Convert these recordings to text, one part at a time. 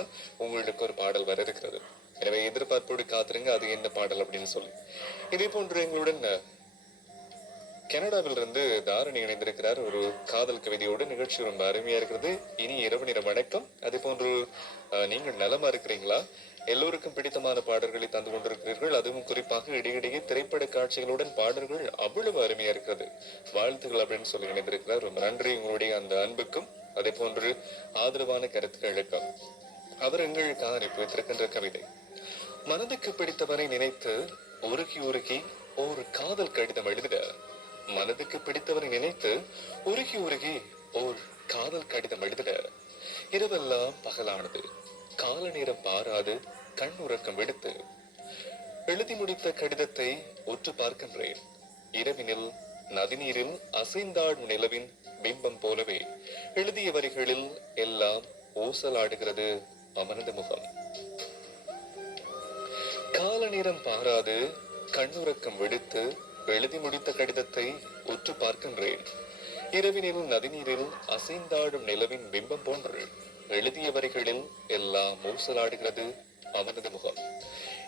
தான் உங்களுக்கு ஒரு பாடல் வர இருக்கிறது. எனவே எதிர்பார்ப்போடு காத்துருங்க அது என்ன பாடல் அப்படின்னு சொல்லி. இதே போன்று எங்களுடன் கனடாவில் இருந்து தாரணி இணைந்திருக்கிறார். ஒரு காதல் கவிதையோடு நிகழ்ச்சி ரொம்ப அருமையா இருக்கிறது. இனி இரவு நேரம் வணக்கம். அதே போன்று நீங்கள் நலமா இருக்கிறீங்களா? எல்லோருக்கும் பிடித்தமான பாடல்களை தந்து கொண்டிருக்கிறீர்கள். அதுவும் குறிப்பாக இடையிடையே திரைப்பட காட்சிகளுடன் பாடல்கள் அவ்வளவு அருமையா இருக்கிறது. வாழ்த்துகள் அப்படின்னு சொல்லி இணைந்திருக்கிறார். ரொம்ப நன்றி உங்களுடைய அந்த அன்புக்கும். அதே போன்று ஆதரவான கருத்துக்களுக்கும். அவர் எங்களுக்காக அனுப்பி வைத்திருக்கின்ற கவிதை. மனதுக்கு பிடித்தவரை நினைத்து உருகி உருகி ஒரு காதல் கடிதம் எழுதிட மனதுக்கு பிடித்தவரை நினைத்து உருகி உருகி ஓர் காதல் கடிதம் எழுதிட இரவெல்லாம் பகலானது. கால நேரம் பாராது கண் உறக்கம் எடுத்து எழுதி முடித்த கடிதத்தை ஒற்று பார்க்கின்றேன். இரவினில் நதிநீரில் அசைந்தாடும் நிலவின் பிம்பம் போலவே எழுதிய வரிகளில் எல்லாம் ஊசலாடுகிறது. அமர்ந்த முகம். கால நேரம் பாராது கண்ணுறக்கம் விடுத்து எழுதி முடித்த கடிதத்தை உற்று பார்க்கின்றேன். இரவினில் நதிநீரில் அசைந்தாடும் நிலவின் பிம்பம் போன்று எழுதிய வரிகளில் எல்லாம் மூசலாடுகிறது அவனது முகம்.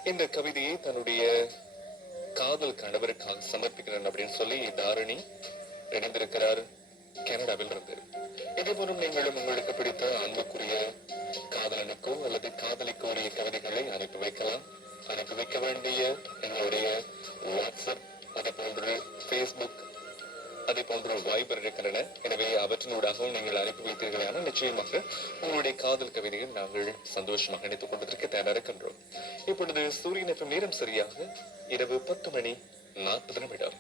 இந்த கவிதையை தன்னுடைய காதல் கணவருக்காக சமர்ப்பிக்கிறேன் அப்படின்னு சொல்லி தாரணி இணைந்திருக்கிறார் கனடாவில் இருந்து இதே போலும் நீங்களும் உங்களுக்கு பிடித்த அன்புக்குரிய வேண்டிய எங்களுடைய வாட்ஸ்அப் அதே போன்று ஃபேஸ்புக் அதே போன்ற வைபர் இருக்கின்றன எனவே அவற்றினூடாகவும் நீங்கள் அனுப்பி வைத்தீர்களான நிச்சயமாக உங்களுடைய காதல் கவிதையில் நாங்கள் சந்தோஷமாக இணைத்துக் கொண்டதற்கு தயாராக இருக்கின்றோம் இப்பொழுது சூரியன் எஃப்எம் நேரம் சரியாக இரவு பத்து மணி நாற்பது நிமிடம்.